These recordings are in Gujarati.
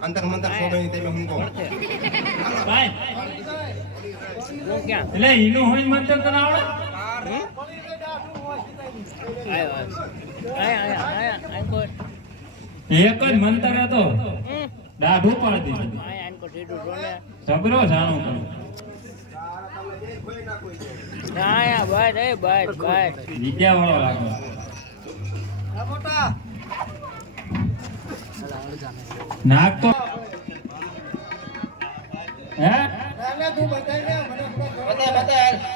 અંતર મંતર છોડો તમે હું કહો ભાઈ એટલે ઈનું હોય મંતર તને આવડે એક જ મંતર હતો દાઢું પાડી દીધું સબરો જાણું કરું વિદ્યા વાળો લાગે નાક તો હે બતા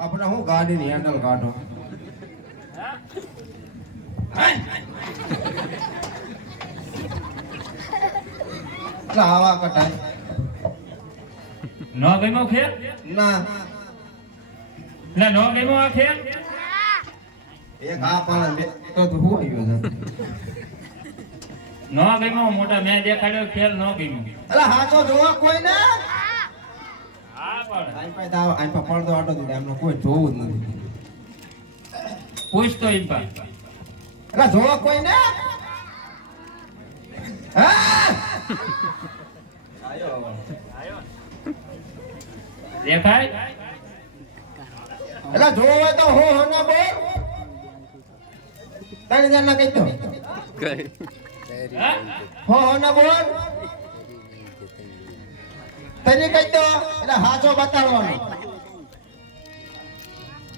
આપણે હું ગાડીની હેન્ડલ કાઢો આવા કટાય નો ગમ્યો ખેલ ના એટલે નો ગમ્યો આ ખેલ એક આ પણ તો હું આવ્યો છે નો ગમ્યો મોટા મેં દેખાડ્યો ખેલ નો ગમ્યો અલા હાચો જોવા કોઈ ને હા પણ આઈ પા પડદો આટો દીધા એમનો કોઈ જોવું જ નથી પૂછતો ઈપા અલા જોવા કોઈ ને હા દેખાય અલા જોવો હોય તો હો ના બોલ તને જાનના કઈ તો હા હો ના બોલ તને કઈ તો એટલે હાચો બતાડવાનો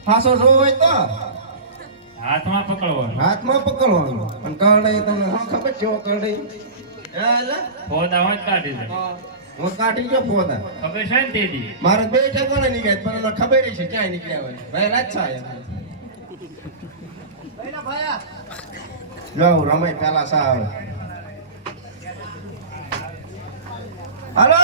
હાચો જોવો હોય તો હાથમાં પકડવાનો હાથમાં પકડવાનો અને કરડે તમને હા ખબર છે કરડે એટલે ફોદા હોય કાઢી દે હું કાઢી ગયો ફોદા ખબર છે ને તેદી મારે બે ઠેકાણે નીકળ્યા પણ મને ખબર છે ક્યાં નીકળ્યા હોય ભાઈ રાજા લો રમાય પેલા સા આવે હાલો